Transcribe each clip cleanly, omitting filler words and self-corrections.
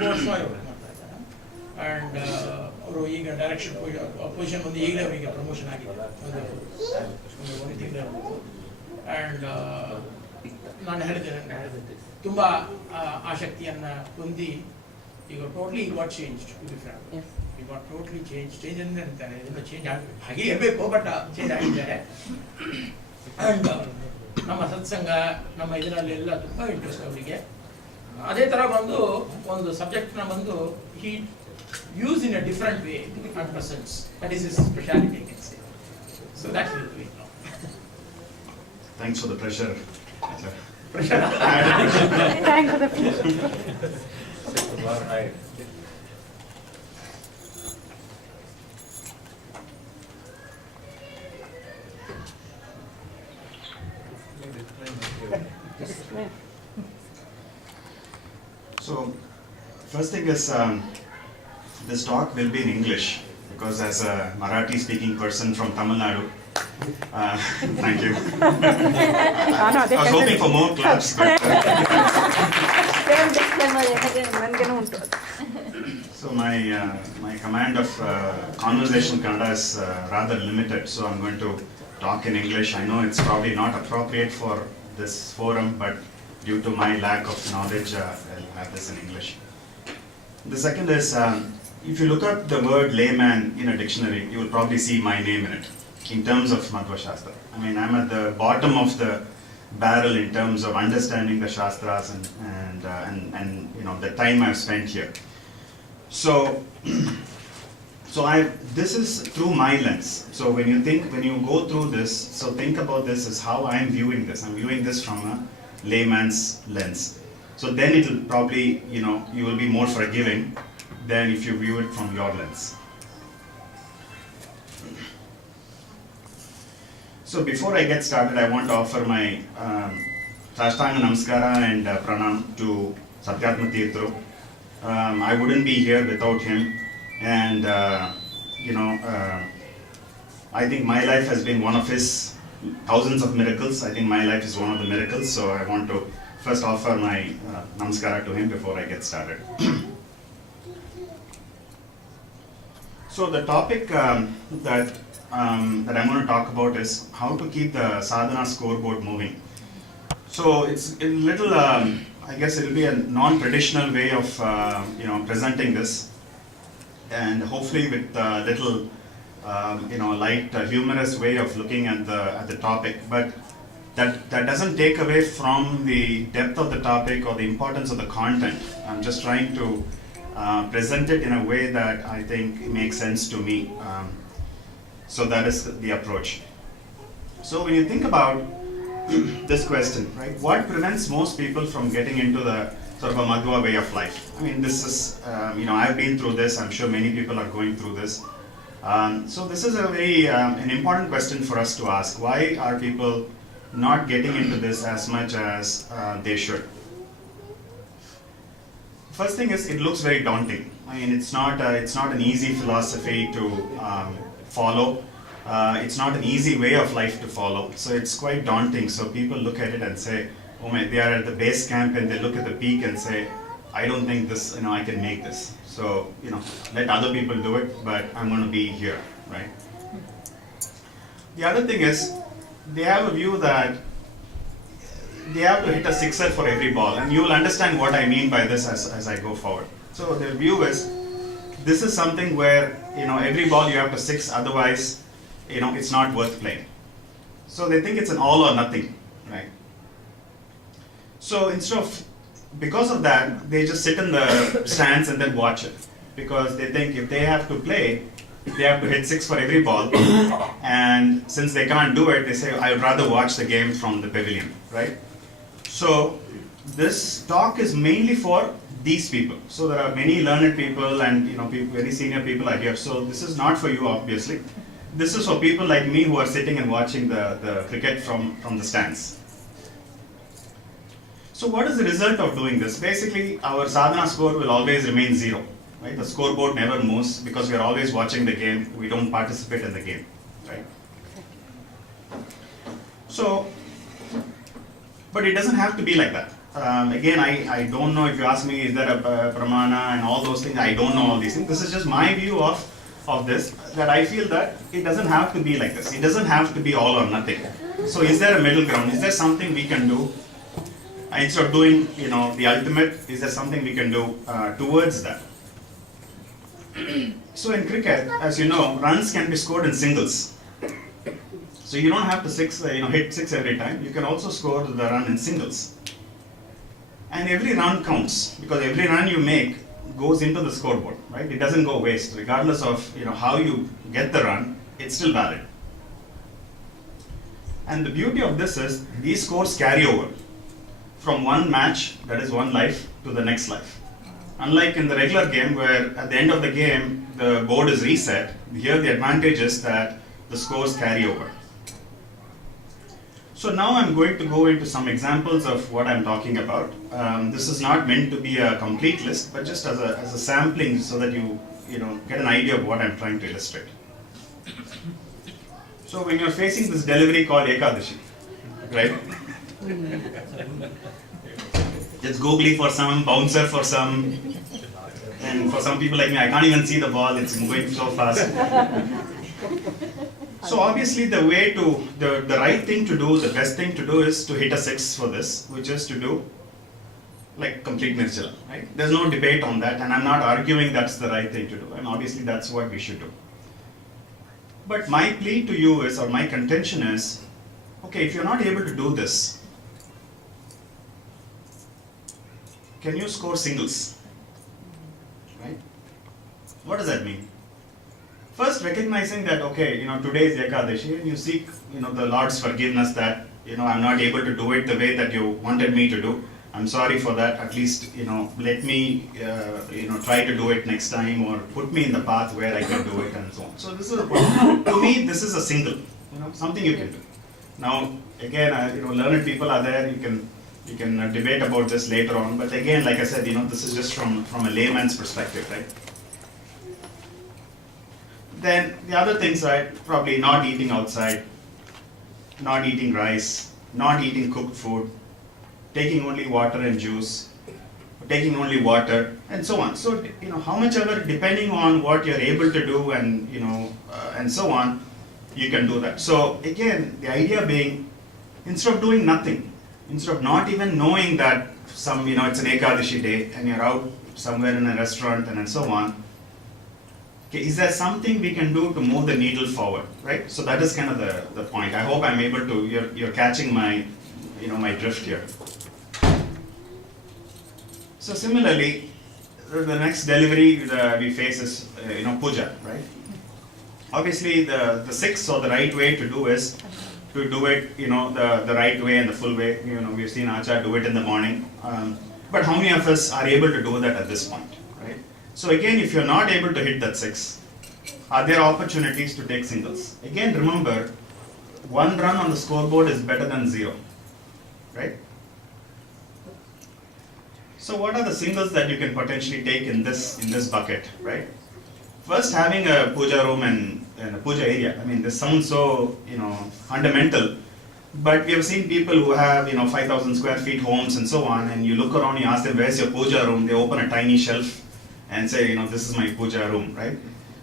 ತುಂಬ ವರ್ಷ ವರ್ಕ್ ಮಾಡ್ತಾ ಇದ್ದಾರೆ. ಆ್ಯಂಡ್ ಅವರು ಈಗ ಡೈರೆಕ್ಷನ್ ಪೊಸಿಷನ್ ಬಂದು ಈಗಲೇ ಅವರಿಗೆ ಪ್ರಮೋಷನ್ ಆಗಿದೆ, ಒಂದು ತಿಂಗಳ. ಆ್ಯಂಡ್ ನಾನು ಹೇಳಿದ್ದೇನೆ ತುಂಬ ಆಸಕ್ತಿಯನ್ನು ಹೊಂದಿ ಈಗ totally he got change to be frank. He got totally change ಅಂದರೆ ಅಂತಾರೆ, ಇದೆಲ್ಲ ಚೇಂಜ್ ಆಗಬೇಕು, ಹಾಗೆ ಇರಬೇಕು, ಬಟ್ ಚೇಂಜ್ ಆಗಿದ್ದಾರೆ. ಆ್ಯಂಡ್ ನಮ್ಮ ಸತ್ಸಂಗ ನಮ್ಮ ಇದರಲ್ಲೆಲ್ಲ ತುಂಬ ಇಂಟ್ರೆಸ್ಟ್ ಅವರಿಗೆ. ಅದೇ ಥರ ಒಂದು ಸಬ್ಜೆಕ್ಟ್ನ he use in a different way and presence. That is his speciality, I can say. So that will be. Thanks for the pressure. Pressure. Thanks for the pressure. So, first thing is, this talk will be in English because as a Marathi speaking person from Tamil Nadu, thank you. I was hoping for more claps, but so my command of conversation Kannada is rather limited, so I'm going to talk in English. I know it's probably not appropriate for this forum, but due to my lack of knowledge, I'll have this in English. The second is, if you look up the word layman in a dictionary, you will probably see my name in it, in terms of Madhva Shastra. I mean, I'm at the bottom of the barrel in terms of understanding the Shastras and you know, the time I've spent here. So this is through my lens. So when you go through this, so think about this as how I'm viewing this. I'm viewing this from a layman's lens. So then it will probably, you know, you will be more forgiving than if you view it from your lens. So before I get started, I want to offer my Sashtanga Namaskara and Pranam to Satyatma Tirtharu. I wouldn't be here without him, and you know, I think my life has been one of his thousands of miracles. I think my life is one of the miracles, so I want to first offer my Namaskara to him before I get started. So the topic that I'm going to talk about is how to keep the sadhana scoreboard moving. So it's a little, I guess it will be a non-traditional way of you know, presenting this, and hopefully with a little you know, light, humorous way of looking at the topic. But that doesn't take away from the depth of the topic or the importance of the content. I'm just trying to present it in a way that I think makes sense to me. So that is the approach. So when you think about this question, right, what prevents most people from getting into the sort of a Madhva way of life? I mean, this is, you know, I've been through this, I'm sure many people are going through this. So this is a very an important question for us to ask. Why are people not getting into this as much as they should? First thing is, it looks very daunting. I mean, it's not an easy philosophy to follow. It's not an easy way of life to follow. So it's quite daunting. So people look at it and say, oh my, they are at the base camp and they look at the peak and say, I don't think this, you know, I can make this. So, you know, let other people do it, but I'm going to be here, right? The other thing is, they have a view that they have to hit a sixer for every ball, and you will understand what I mean by this as I go forward. So their view is, this is something where, you know, every ball you have to six, otherwise, you know, it's not worth playing. So they think it's an all or nothing, right? So instead of, because of that, they just sit in the stands and then watch it, because they think if they have to play, they have to hit six for every ball, and since they can't do it, they say, I would rather watch the game from the pavilion, right? So this talk is mainly for these people. So there are many learned people and, you know, people, very senior people are here. So this is not for you, obviously. This is for people like me who are sitting and watching the cricket from the stands. So what is the result of doing this? Basically, our sadhana score will always remain zero, right? The scoreboard never moves because we are always watching the game. We don't participate in the game, right? So, but it doesn't have to be like that. Again, I don't know if you ask me, is there a pramana and all those things, I don't know all these things. This is just my view of this, that I feel that it doesn't have to be like this. It doesn't have to be all or nothing. So is there a middle ground? Is there something we can do? Instead of doing, the ultimate, is there something we can do towards that? So in cricket, as you know, runs can be scored in singles. So you don't have to hit six every time. You can also score the run in singles. And every run counts, because every run you make goes into the scoreboard, right? It doesn't go waste, regardless of how you get the run. It's still valid. And the beauty of this is these scores carry over from one match, that is one life, to the next life. Unlike in the regular game, where at the end of the game the board is reset, here the advantage is that the scores carry over. So now I'm going to go into some examples of what I'm talking about. This is not meant to be a complete list, but just as a sampling, so that you get an idea of what I'm trying to illustrate. So when you're facing this delivery called Ekadashi, right? Just googly for some, bouncer for some, and for some people like me, I can't even see the ball, it's going so fast. So obviously the right thing to do, the best thing to do is to hit a 6 for this, which is to do like complete Nirjala, right? There's no debate on that, and I'm not arguing that's the right thing to do, and obviously that's what we should do. But my plea to you is, or my contention is, okay, if you're not able to do this, can you score singles? Right? What does that mean? First, recognizing that, okay, today is Ekadashi, and you seek, the Lord's forgiveness that, I'm not able to do it the way that you wanted me to do. I'm sorry for that. At least, let me, try to do it next time, or put me in the path where I can do it, and so on. So this is a point. To me, this is a single, something you can do. Now, again, learned people are there. You can debate about this later on. But again, like I said, this is just from a layman's perspective, right? Then the other things, right, probably not eating outside, not eating rice, not eating cooked food, taking only water and juice, taking only water, and so on. So, how much ever, depending on what you're able to do, and, and so on, you can do that. So again, the idea being, instead of doing nothing, instead of not even knowing that it's an Ekadashi day, and you're out somewhere in a restaurant and so on, okay, is there something we can do to move the needle forward, right? So that is kind of the point. I hope I'm able to, you're catching my, my drift here. So similarly, the next delivery we face is, puja, right? Obviously, the 6 or the right way to do is to do it, the right way and the full way. We've seen Acharya do it in the morning. But how many of us are able to do that at this point, right? So again, if you're not able to hit that 6, are there opportunities to take singles? Again, remember, one run on the scoreboard is better than 0, right? So what are the singles that you can potentially take in this bucket, right? First, having a puja room and a puja area. I mean, this sounds so, fundamental, but we have seen people who have, 5,000 square feet homes and so on, and you look around, you ask them, where's your puja room? They open a tiny shelf and say, this is my puja room, right?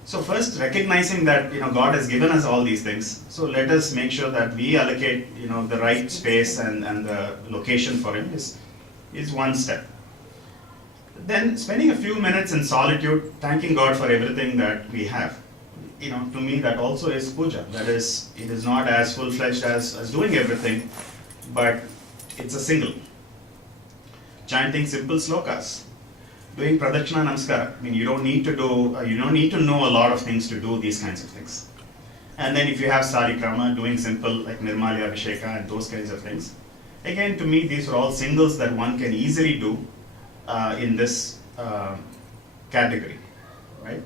So first, recognizing that, God has given us all these things, so let us make sure that we allocate, the right space and the location for him is one step. Then spending a few minutes in solitude, thanking God for everything that we have. To me that also is puja. That is, it is not as full-fledged as doing everything, but it's a single. Chanting simple slokas, doing pradakshina namaskara. I mean, you don't need to know a lot of things to do these kinds of things. And then if you have sarikrama, doing simple like nirmalya abhisheka and those kinds of things. Again, to me, these are all singles that one can easily do in this category, right?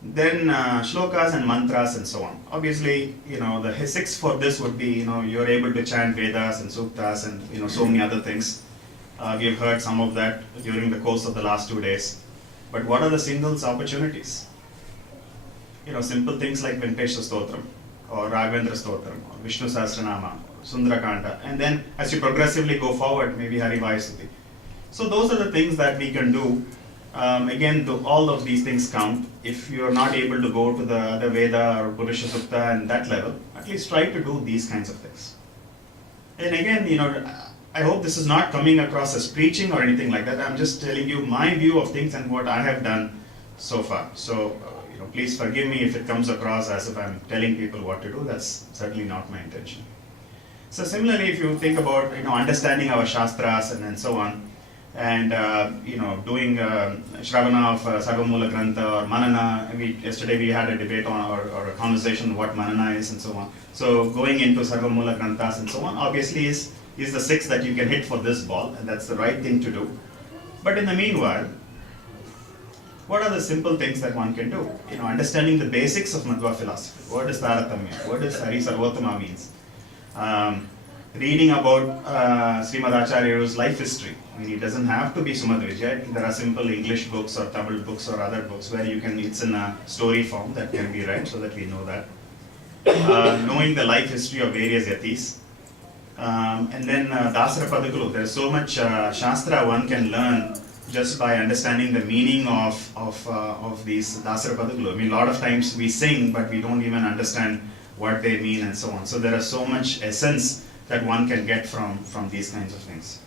Then shlokas and mantras and so on. Obviously, the 6 for this would be, you're able to chant Vedas and Suktas and, so many other things. We've heard some of that during the course of the last 2 days. But what are the singles opportunities? Simple things like Venkatesha Stotram, or Raghavendra Stotram, or Vishnu Sahasranama, Sundarakanda, and then as you progressively go forward, maybe Hari Vayasuti. So those are the things that we can do. Again, all of these things count. If you are not able to go to the Veda or Purusha Sukta and that level, at least try to do these kinds of things. And again, I hope this is not coming across as preaching or anything like that. I'm just telling you my view of things and what I have done so far. So, please forgive me if it comes across as if I'm telling people what to do. That's certainly not my intention. So similarly, if you think about, understanding our Shastras and so on, and doing Shravana of Sarvamula Grantha or Manana. Yesterday we had a debate on or a conversation what Manana is and so on. So going into Sarvamula Granthas and so on obviously is the 6 that you can hit for this ball, and that's the right thing to do. But in the meanwhile, what are the simple things that one can do? Understanding the basics of Madhva philosophy. What is Taratamya? What does Hari Sarvottama means? Reading about Srimad Acharya's life history. It doesn't have to be Sumad Vijay. There are simple English books or Tamil books or other books where it's in a story form that can be read so that we know that. Knowing the life history of various yatis. And then Dasara Padakulu. There's so much Shastra one can learn just by understanding the meaning of these Dasara Padakulu. A lot of times we sing but we don't even understand what they mean and so on. So there is so much essence that one can get from these kinds of things.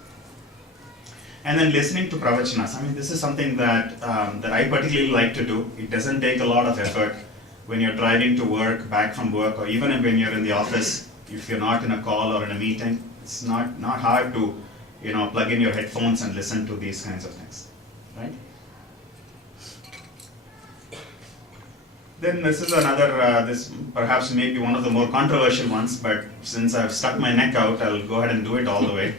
And then listening to pravachanas. This is something that I particularly like to do. It doesn't take a lot of effort when you're driving to work, back from work, or even when you're in the office. If you're not in a call or in a meeting, it's not hard to plug in your headphones and listen to these kinds of things, right? Then this is another, this perhaps maybe one of the more controversial ones, but since I've stuck my neck out, I'll go ahead and do it all the way.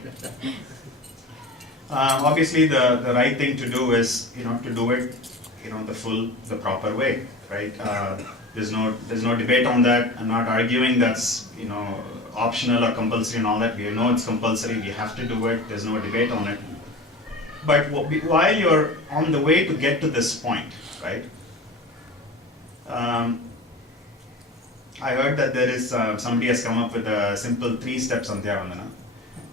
Obviously, the right thing to do is, to do it, the proper way, right? There's no debate on that. I'm not arguing that's, optional or compulsory and all that. We know it's compulsory. We have to do it. There's no debate on it. But while you're on the way to get to this point, right? I heard that there is somebody has come up with a simple 3-step Sandhya Vandana,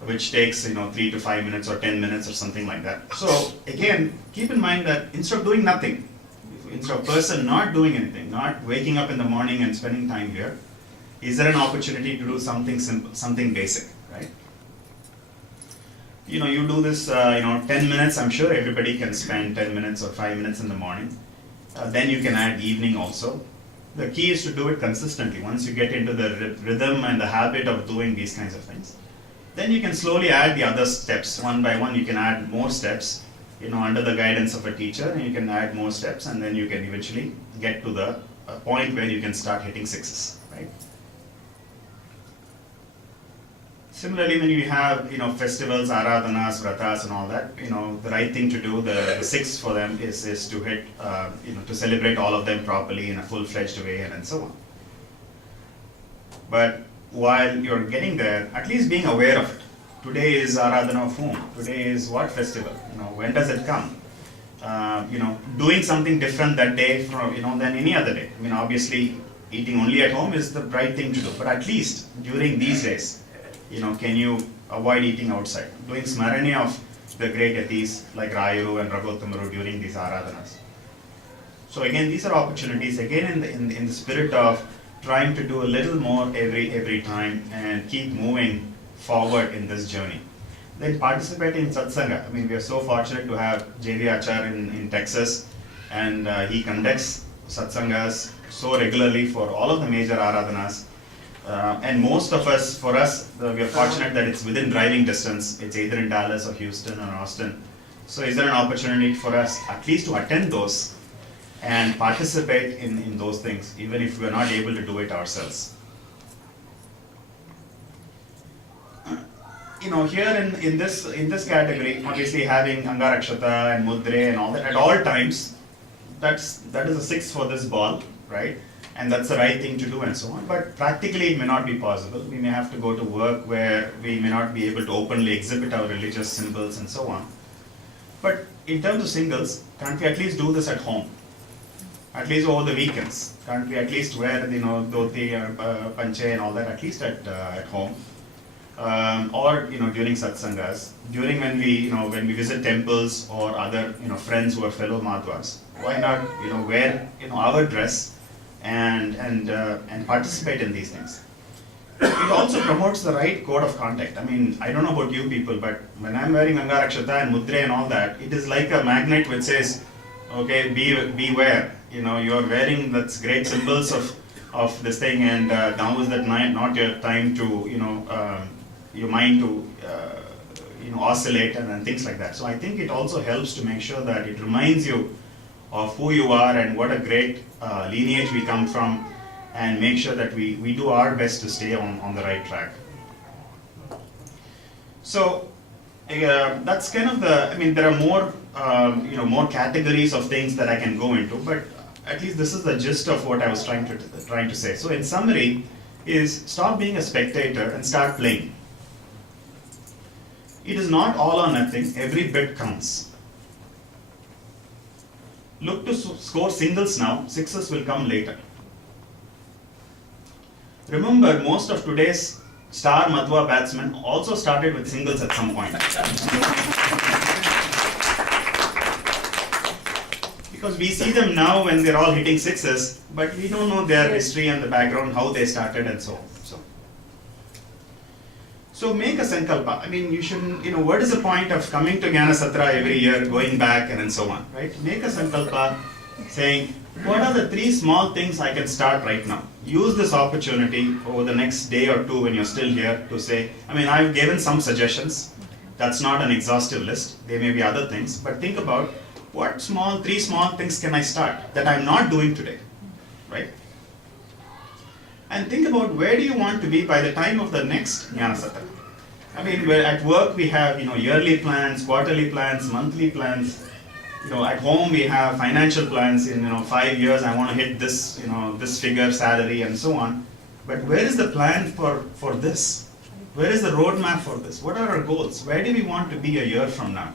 which takes 3 to 5 minutes or 10 minutes or something like that. So again, keep in mind that instead of doing nothing, instead of a person not doing anything, not waking up in the morning and spending time here, is there an opportunity to do something simple, something basic, right? You do this, 10 minutes. I'm sure everybody can spend 10 minutes or 5 minutes in the morning. Then you can add evening also. The key is to do it consistently. Once you get into the rhythm and the habit of doing these kinds of things, then you can slowly add the other steps. One by one, you can add more steps, under the guidance of a teacher, and you can add more steps, and then you can eventually get to the point where you can start hitting 6s, right? Similarly, when you have festivals, aradhanas, vratas, and all that, the right thing to do, the 6 for them is to hit, to celebrate all of them properly in a full-fledged way, and so on. But while you're getting there, at least being aware of it. Today is Aradhana of whom? Today is what festival? When does it come? Doing something different that day from than any other day. Obviously, eating only at home is the right thing to do. But at least during these days, can you avoid eating outside? Doing smarani of the great yatis like Rayuru and Raghuttamaru during these Aradhanas. So again, these are opportunities. Again, in the spirit of trying to do a little more every time and keep moving forward in this journey. Then participate in satsanga. We are so fortunate to have J.V. Achar in Texas, and he conducts satsangas so regularly for all of the major aradhanas. And most of us, we are fortunate that it's within driving distance. It's either in Dallas or Houston or Austin. So is there an opportunity for us at least to attend those and participate in those things, even if we're not able to do it ourselves? Here in this category, obviously having Angarakshata and Mudre and all that at all times, that is a 6 for this ball, right? And that's the right thing to do and so on. But practically it may not be possible. We may have to go to work where we may not be able to openly exhibit our religious symbols and so on. But in terms of singles, can't we at least do this at home? At least over the weekends. Can't we at least wear dhoti or panche and all that at least at home? or during satsangas, during when we visit temples or other friends who are fellow Madhvas. Why not wear our dress and participate in these things? It also promotes the right code of conduct. I mean, I don't know about you people, but when I'm wearing Angarakshata and Mudra and all that, it is like a magnet which says, okay, beware. You're wearing that's great symbols of this thing, and now is that not your time to your mind to oscillate and things like that. So I think it also helps to make sure that it reminds you of who you are and what a great lineage we come from, and make sure that we do our best to stay on the right track. So that's kind of there are more more categories of things that I can go into, but at least this is the gist of what I was trying to say. So in summary, is stop being a spectator and start playing. It is not all or nothing, every bit counts. Look to score singles now, sixes will come later. Remember, most of today's star Madhva batsmen also started with singles at some point. Because we see them now when they're all hitting sixes, but we don't know their history and the background, how they started and so on. So make a sankalpa. I mean, you shouldn't, what is the point of coming to Jnana Satra every year, going back and so on, right? Make a sankalpa saying, what are the 3 small things I can start right now? Use this opportunity over the next day or 2 when you're still here to say, I've given some suggestions. That's not an exhaustive list. There may be other things, but think about what 3 small things can I start that I'm not doing today, right? And think about where do you want to be by the time of the next Jnana Satra. At work we have yearly plans, quarterly plans, monthly plans. At home we have financial plans. In 5 years I want to hit this this figure salary and so on. But where is the plan for this? Where is the roadmap for this? What are our goals? Where do we want to be a year from now?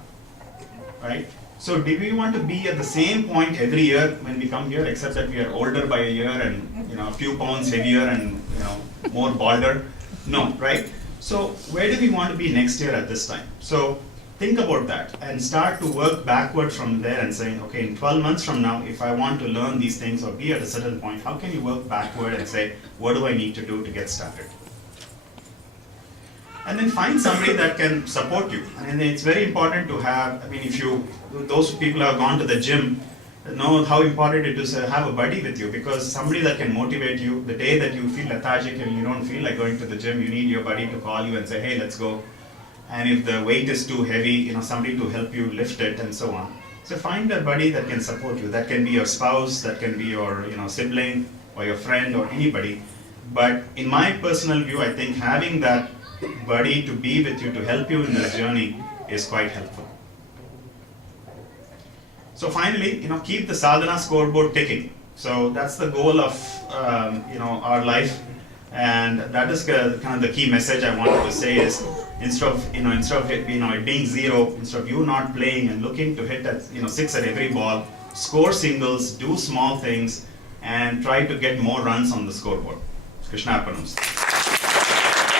Right? So do we want to be at the same point every year when we come here, except that we are older by a year and a few pounds heavier and more balder? No, right? So where do we want to be next year at this time? So think about that and start to work backward from there and saying, okay, in 12 months from now, if I want to learn these things or be at a certain point, how can you work backward and say, what do I need to do to get started? And then find somebody that can support you. And it's very important to have, those people who have gone to the gym know how important it is to have a buddy with you, because somebody that can motivate you. The day that you feel lethargic and you don't feel like going to the gym, you need your buddy to call you and say, hey, let's go. And if the weight is too heavy, somebody to help you lift it and so on. So find a buddy that can support you. That can be your spouse, that can be your sibling or your friend or anybody. But in my personal view, I think having that buddy to be with you, to help you in this journey is quite helpful. So finally, keep the sadhana scoreboard ticking. So that's the goal of our life, and that is kind of the key message I wanted to say is instead of it being 0, instead of you not playing and looking to hit at 6 at every ball, score singles, do small things, and try to get more runs on the scoreboard. Krishna Arpanam.